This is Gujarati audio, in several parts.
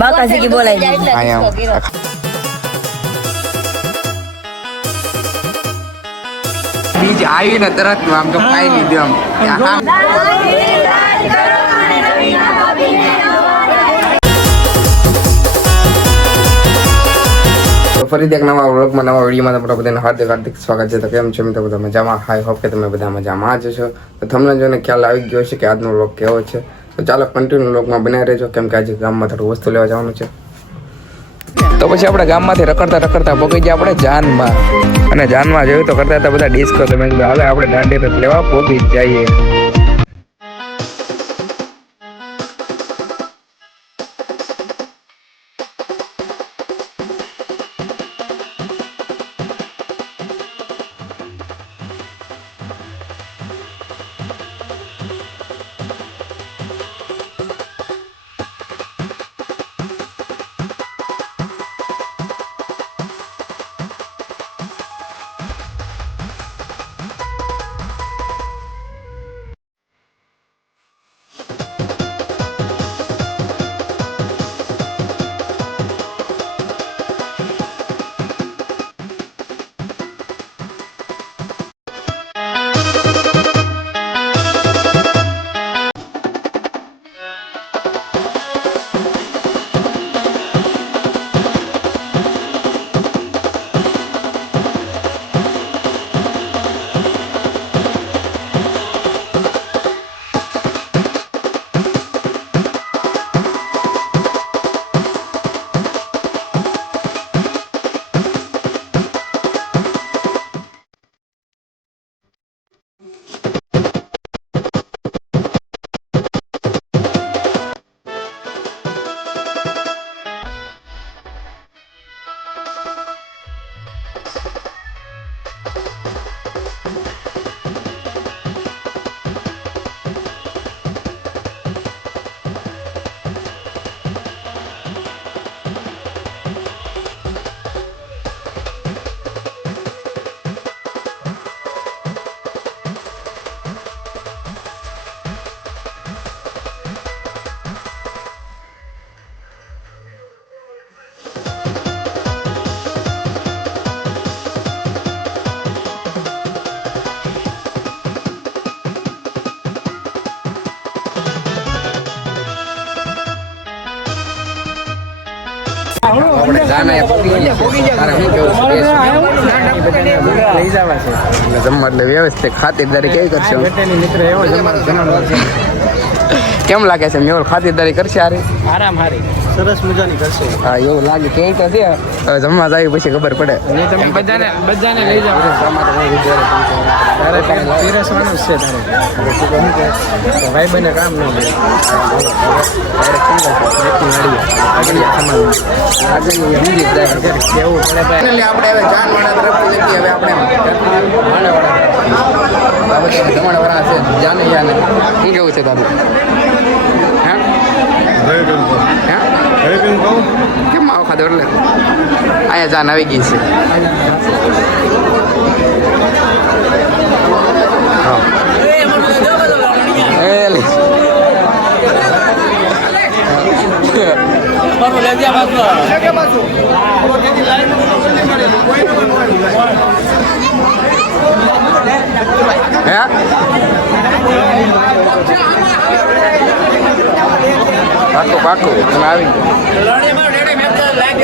બાકાજી કી બોલાઈ બીજ આવીને તરત આમ તો ખાઈ લીધું આમ ફરીથી એક નવા વ્લોગમાં નવા વિડીયોમાં તમારા બધાને હાર્દિક સ્વાગત છે. તો કેમ છો મિત્રો? બધા મજામાં? આઈ હોપ કે તમે બધા મજામાં જ છો. તો તમને જોઈને ખ્યાલ આવી ગયો છે કે આજનો વ્લોગ કેવો છે. તો ચાલો કન્ટિન્યુ વ્લોગમાં બનાવી રહેજો, કેમ કે આજે ગામમાં થોડું વસ્તુ લેવા જવાનું છે. તો પછી આપણે ગામમાંથી રખડતા પહોંચી ગયા આપણે જાનમાં, અને જાનમાં જોયું તો કરતા હતા બધા ડિસ્કો. તો મેં કીધું હાલે આપણે દાંડી રથ લેવા પહોંચી જ જઈએ. આપણે જાના જમવા એટલે વ્યવસ્થિત ખાતરદારી કેવી કરશે? કેમ લાગે છે મેહુલ? ખાતરદારી કરશે? આરામ હારી સરસ મજાની કરશે. હા એવું લાગે કે તો છે. હવે જમવા જાય પછી ખબર પડે. તમે બધાને લઈ જાઓ. પીરસવાનું જ છે તારે. ભાઈ બને કામ ન આપણે હવે જાનવાળા તરફ જઈએ. હવે આપણે જમણવાળા છે જાને જાને. શું કેવું છે તારું? કેમ આવો ખાધો? એટલે અહીંયા જાન આવી ગઈ છે. પાકું તમે આવી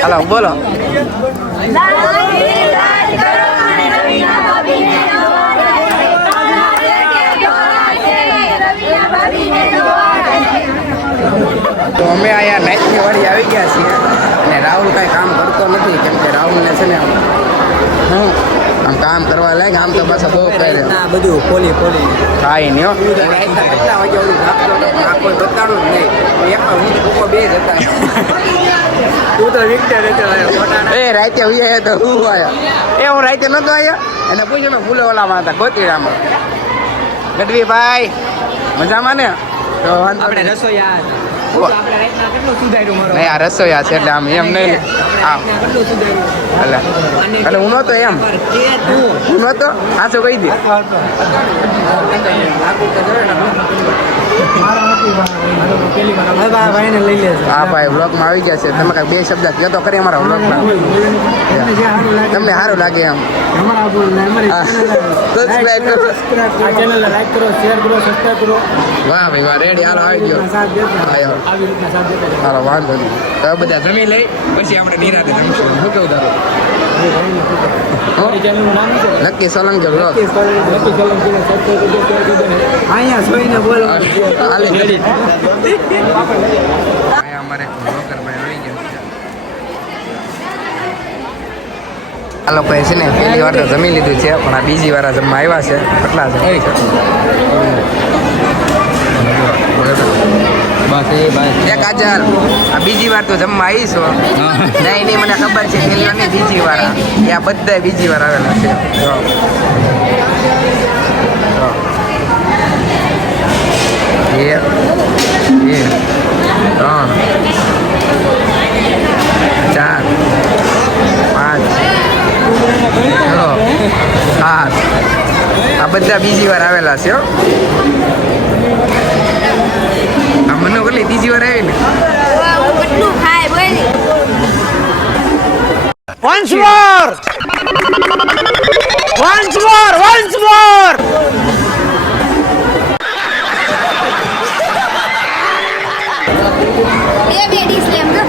હાલો બોલો. તો અમે અહીંયા નાઇટની વાળી આવી ગયા છીએ, અને રાહુલ કાંઈ કામ કરતો નથી, કેમ કે રાહુલને છે ને આમ કામ કરવા લાગે. આમ તો પાછા બહુ કરે બધું પોલી કાંઈ નહીં. કેટલા વાગે ઓલું કોઈ બતાડું જ નહીં. એમાં હું પપ્પા બે જ હતા. તું તો વિક્ટર એ રાતે ઉયા તો હું આવ્યા. એ હું રાતે નતો આવ્યા. અને પૂછ્યું મેં ફૂલે ઓલામાં હતા ગોતીરામાં. ગઢવીભાઈ મજામાં ને? તો આપણે રસોઈયા નહીં, આ રસોઈયા છે એટલે આમ એમ નહીં. એટલે હું નતો એમ, હું નતો. હા શું કહી દે. ભાઈને લઈ લેજો. હા ભાઈ વ્લોગમાં આવી ગયા છે. તમે કાંઈ બે શબ્દ કહો તો ખરી અમારા વ્લોગમાં. તમને સારું લાગે એમ. સબસ્ક્રાઇબ કરો. આ ચેનલને લાઈક કરો, શેર કરો, સબસ્ક્રાઇબ કરો. વાહ ભાઈ વાહ, રેડી હાલો આવી ગયો. સાથ દેતા રહો. આયો. આવી રીતના સાથ દેતા રહો. હાલો વાંધો નહીં. હવે બધા જમી લઈ પછી આપણે નિરાતે જમીશું. શું કેવું તારું? મારી ચેનલનું નામ છે નક્કી સોલંકી વ્લોગ. નક્કી સોલંકી સબસ્ક્રાઇબ કરજો, શેર કરજો. અહીંયા જોઈને બોલો. હાલે રેડી. અહીંયા અમારે બ્લોગર ભાઈ આવી ગયા છે. આ લોકોએ છે ને પહેલી વાર તો જમી લીધું છે, પણ આ બીજી વાર જમવા આવ્યા છે. કેટલા છે? એક હજાર. આ બીજી વાર તો જમવા આવીશો? નહીં નહીં, મને ખબર છે પહેલી વાર નહીં, બીજી વાર. આ બધા બીજી વાર આવેલા છે. જો. જો. એક, બે, ત્રણ, ચાર, પાંચ, છ, સાત. આ બધા બીજી વાર આવેલા છે હો. આ મને કેટલી બીજી વાર આવી ને. કેટલું ખાય બોલ. Once more! Once more! Once more! બે ડીશ લેમ જો.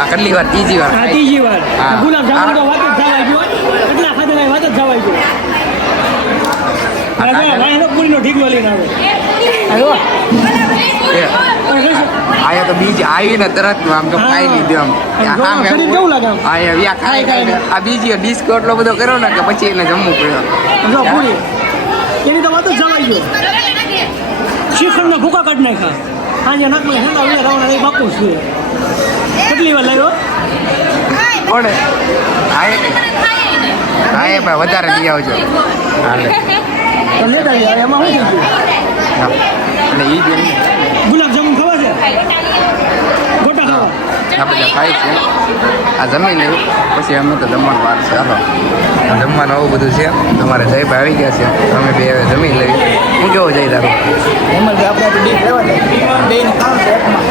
આ કેટલી વાર? ત્રીજી વાર. આ ત્રીજી વાર. હા. ગુલાબ જામુન તો વાત જ જવાય ગયો. કેટલા ખાધેલા એ વાત જ જવાય ગયો. અરે ભાઈ પૂરીનો ઢીકલો લઈને આવે. આવ્યો. આયા તો બીજી આવીને તરત આમ તો ખાઈ લીધું આમ. આમ શરીર કેવું લાગે આમ? આયા વ્યા ખાઈ ખાઈને આ બીજી ડિસ્કો એટલો બધો કર્યો ને કે પછી એને જમવું પડ્યું. જો પૂરી એની તો વાત જ જવાય ગયો. શ્રીખંડના ભૂકા કાઢ નાખ્યા. આજે નાકમાં ઠંડા ઉલ્યા રાવણા એ બાપુ છે. કેટલી વાર લાગ્યો? કોણે? આયે ભાઈ વધારે લઈ આવજો. હાલે. તો લેતા આવ્યા. એમાં શું થઈ ગયું? અને ઈ બેન ગુલાબ જામુન ખાવા છે? ગોટા ખાવા? આ બધા ખાય છે. આ જમી લેવું પછી અમે તો જમવાનું વાર છે. હાલો જમવાનું આવું બધું છે. તમારે જયભાઈ આવી ગયા છે. અમે બે હવે જમી લેવી. હું કેવો જઈ તારું? એમાં જ આપણે ડીપ લેવા દે. બેન ખાવ છે એકમાં.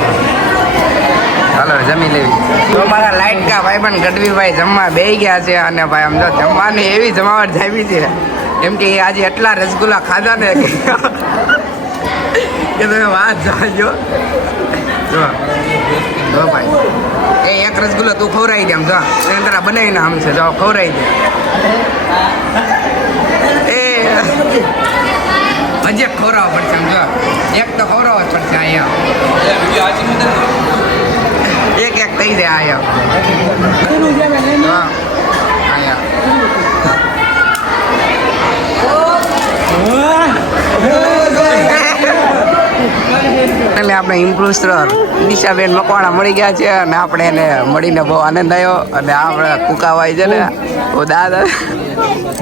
ચાલો જમી લેવી. તો મારા લાઈટ કા ભાઈ પણ ગઢવીભાઈ જમવા બેસી ગયા છે. અને ભાઈ આમ તો જમવાની એવી જમાવટ જામી છે કેમ કે એ આજે એટલા રસગુલ્લા ખાધા ને કે તમે વાત જાણજો. જો જો ભાઈ એ એક રસગુલ્લો તું ખવડાવી દે. આમ જો સેન્ટરા બનાવીને આમ છે. જો ખવડાવી દે. એ હજી એક ખવડાવવા પડશે. આમ જો એક તો ખવડાવવા જ પડશે. અહીંયા એક એક થઈ જાય. અહીંયા એટલે આપણે ઇમ્પ્રુસ્ટર દિશાબેન મકવાણા મળી ગયા છે અને આપણે એને મળીને બહુ આનંદ આવ્યો. અને આપણે કુકાવાઈ છે ને ઓ દાદા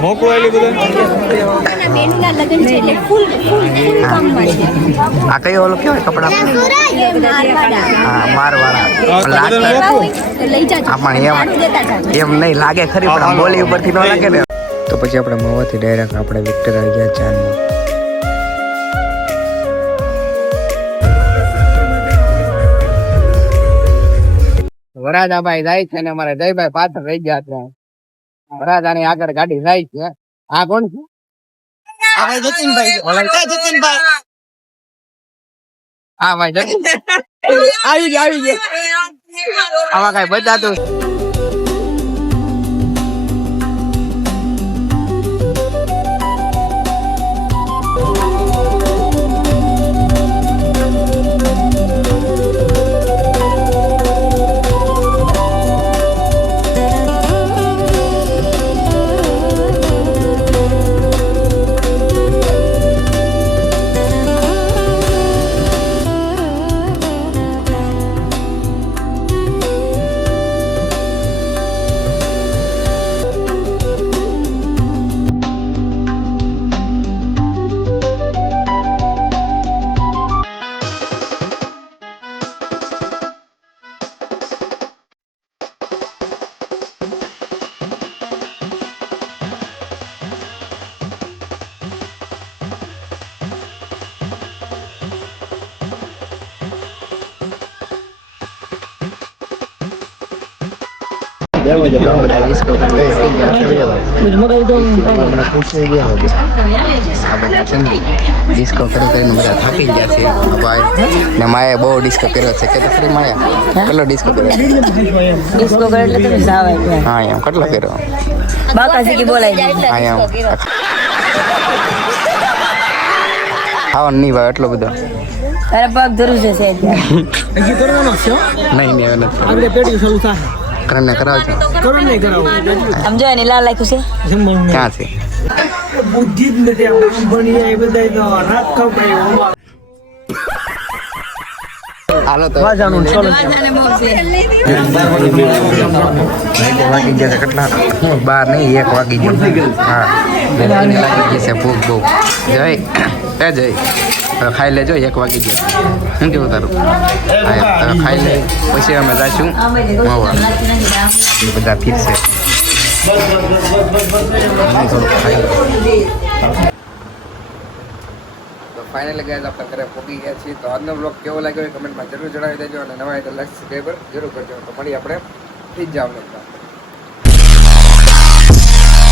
પોતાના બેનના લગ્ન છે એટલે ફૂલ કામમાં છે. આ કયો ઓલું કેવાય કપડા? એ મારવાડા. હા મારવાળા લાગતા લેવા હોય તો લઈ જાજો. આ પણ ભાડું દેતા જાજો. એમ નહીં લાગે ખરી પણ આમ બોલી ઉપરથી ન લાગે ને. તો પછી આપણે મવાથી ડાયરેક્ટ આપણે વિક્ટર આવી ગયા ચાંદમાં. વરાજાભાઈ જાય છે ને અમારે જયભાઈ પાછળ રહી ગયા છે. વરાજાની આગળ ગાડી જાય છે. આ કોણ છે? હા ભાઈ જતીન આવી ગયા. આમાં કઈ બતાતું ડિસ્કો કરીને બધા થાકી ગયા છે ભાઈ ને માએ બહુ ડિસ્કો કર્યો છે કે ખરી માયા કેટલો ડિસ્કો કર્યો ડિસ્કો કરે એટલે તમે જાવ હા એમ કેટલો કર્યો બાકાજી કી બોલાય હા એમ ખાવાનું નહીં ભાઈ એટલો બધો તારે પગ ધરું છે સાહેબ હજી કરવાનો છે નહીં હવે નથી આગળ પેટી શરૂ થાય કરમને કરાવજો કરો નહીં કરાવો સમજો એની લાલ રાખ્યું છે જમવાનું ક્યાં છે બુદ્ધિ જ નથી આ બની એ બધા તો રાત કપાય હાલો તો વાજાનું ચલો વાગી ગયા છે કેટલા બાર નહીં 1 વાગી ગયો હા લાગી ગઈ છે ભૂખ બહુ જય એ જય હવે ખાઈ લેજો 1 વાગી ગયા શું કેવું તારું હા હવે ખાઈ લે પછી અમે જઈશું મવા બધા ફીરશે તો ફાઇનલી ગાઈઝ આપણે ઘરે પહોંચી ગયા છીએ તો આજનો બ્લોગ કેવો લાગ્યો એ કમેન્ટમાં જરૂર જણાવી દેજો અને નવા એટલે લાઈક સબસ્ક્રાઈબર જરૂર કરજો તો મળી આપણે થઈ જ જાવ